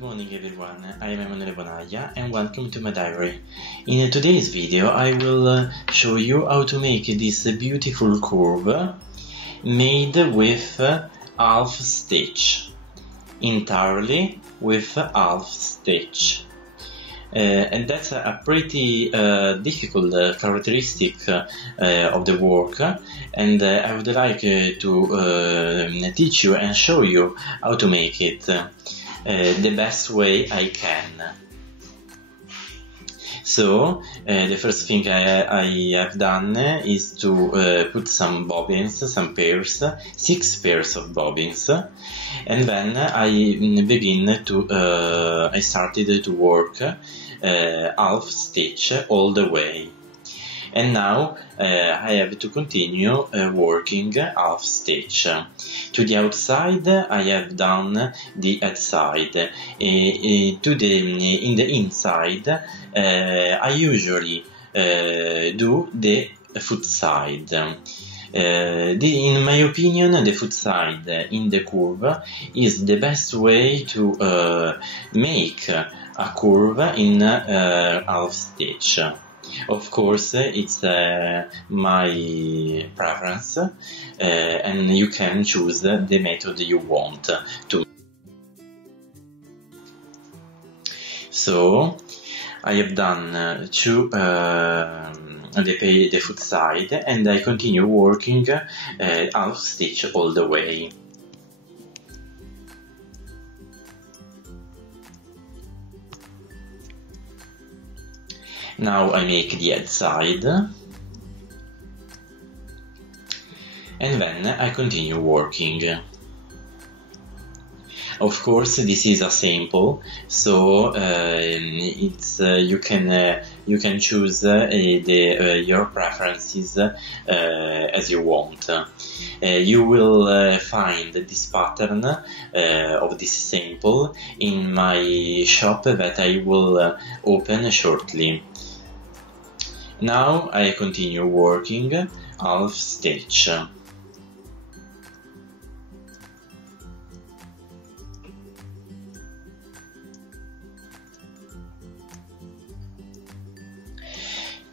Good morning everyone, I am Emanuele Bonaglia and welcome to my diary. In today's video I will show you how to make this beautiful curve made with half stitch, entirely with half stitch. And that's a pretty difficult characteristic of the work, and I would like to teach you and show you how to make it the best way I can. So the first thing I have done is to put some bobbins, some pairs, 6 pairs of bobbins, and then I started to work half stitch all the way. And now I have to continue working half stitch. To the outside I have done the outside. In the inside I usually do the foot side. In my opinion, the foot side in the curve is the best way to make a curve in half stitch. Of course, it's my preference, and you can choose the method you want to. So, I have done the foot side, and I continue working half stitch all the way. Now I make the outside, and then I continue working. Of course, this is a sample, so you can choose your preferences as you want. You will find this pattern of this sample in my shop that I will open shortly. Now I continue working half stitch.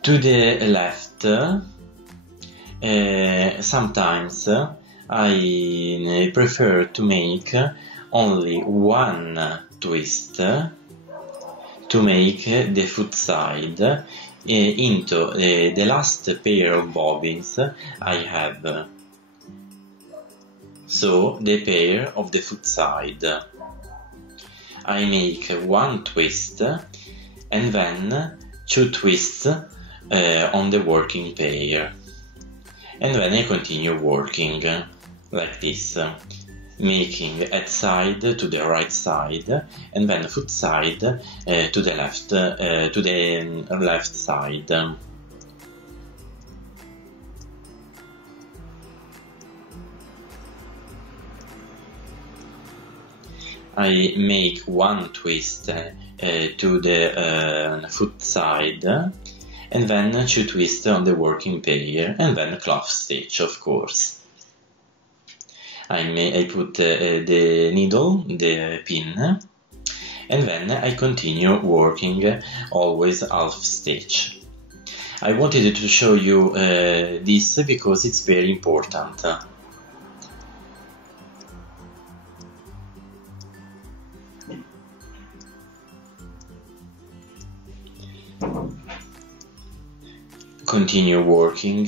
To the left, sometimes I prefer to make only one twist to make the foot side into the last pair of bobbins I have. So the pair of the foot side. I make one twist and then 2 twists on the working pair, and then I continue working like this, making outside to the right side and then foot side to the left side. I make one twist to the foot side, and then 2 twists on the working pair, and then cloth stitch, of course. I put the needle, the pin, and then I continue working always half stitch. I wanted to show you this because it's very important. Continue working.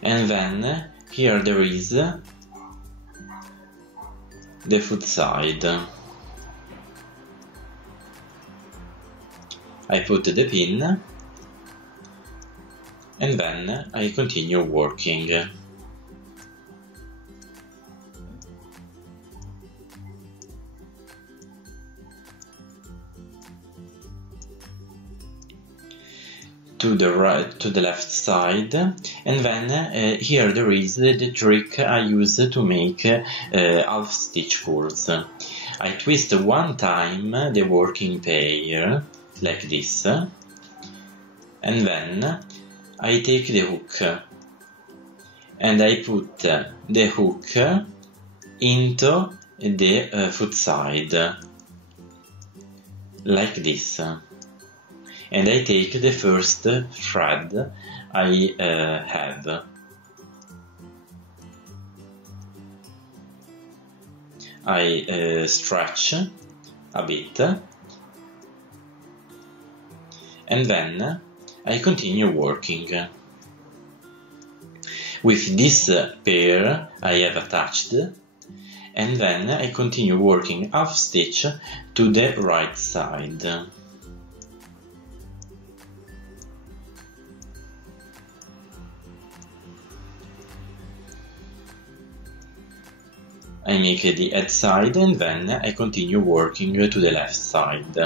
And then here there is the foot side. I put the pin and then I continue working. To the right, to the left side, and then here there is the trick I use to make half stitch curves. I twist one time the working pair like this, and then I take the hook and I put the hook into the foot side, like this, and I take the first thread I have. I stretch a bit, and then I continue working. With this pair I have attached, and then I continue working half stitch to the right side. I make the head side and then I continue working to the left side.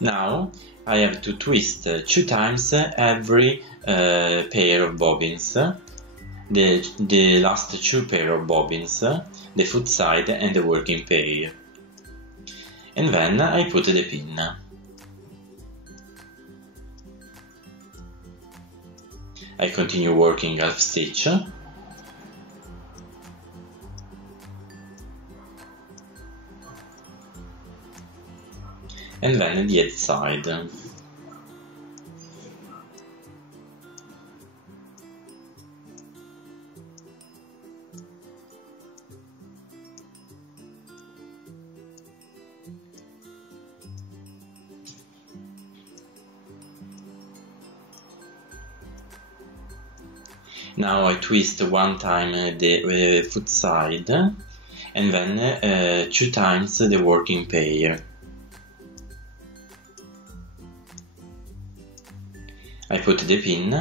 Now I have to twist 2 times every pair of bobbins, the last 2 pair of bobbins, the foot side and the working pair. And then I put the pin. I continue working half stitch, and then the head side. Now I twist 1 time the foot side and then 2 times the working pair. I put the pin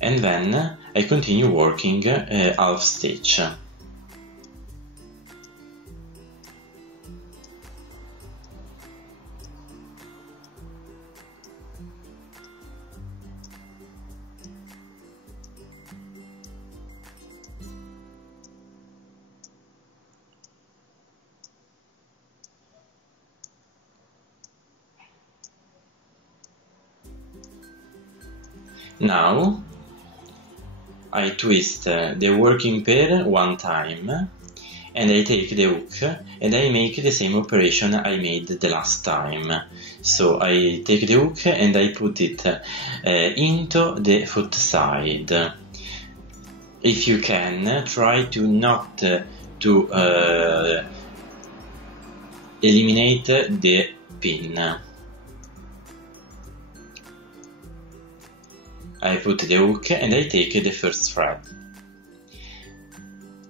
and then I continue working half stitch. Now I twist the working pair 1 time and I take the hook and I make the same operation I made the last time. So I take the hook and I put it into the foot side. If you can, try to not to eliminate the pin. I put the hook and I take the first thread.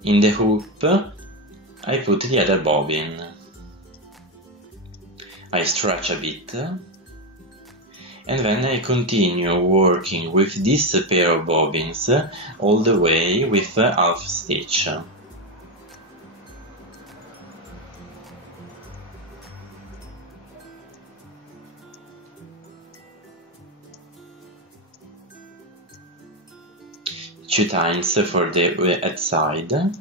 In the hoop I put the other bobbin. I stretch a bit and then I continue working with this pair of bobbins all the way with half stitch. Two times for the head side, and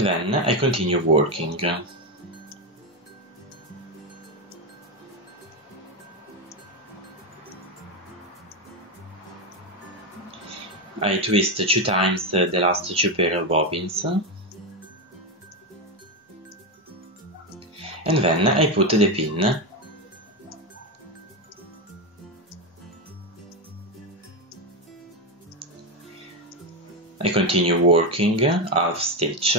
then I continue working. I twist 2 times the last 2 pair of bobbins, and then I put the pin. I continue working half stitch,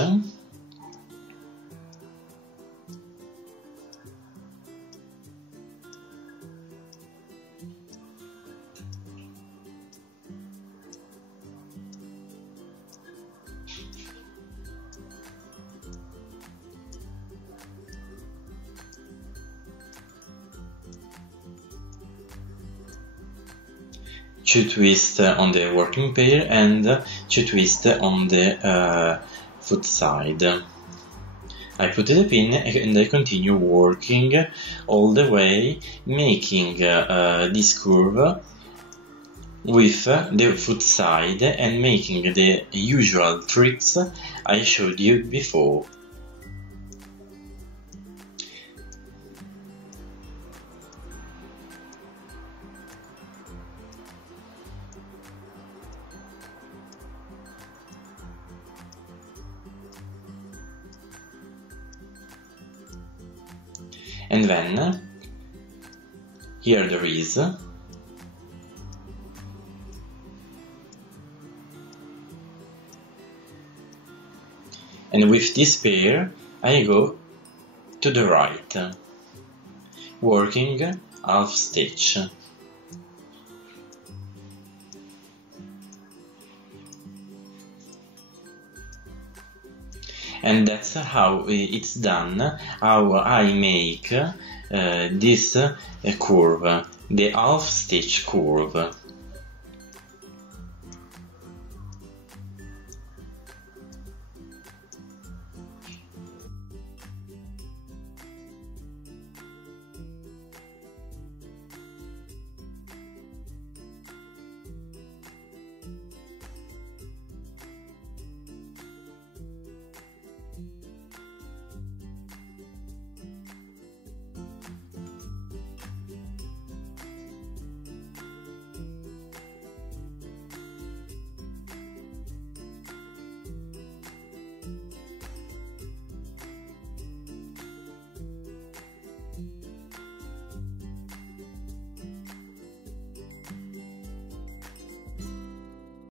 two twists on the working pair and two twists on the foot side. I put the pin and I continue working all the way, making this curve with the foot side and making the usual tricks I showed you before. And then here there is and with this pair I go to the right, working half stitch. And that's how it's done, how I make this curve, the half stitch curve.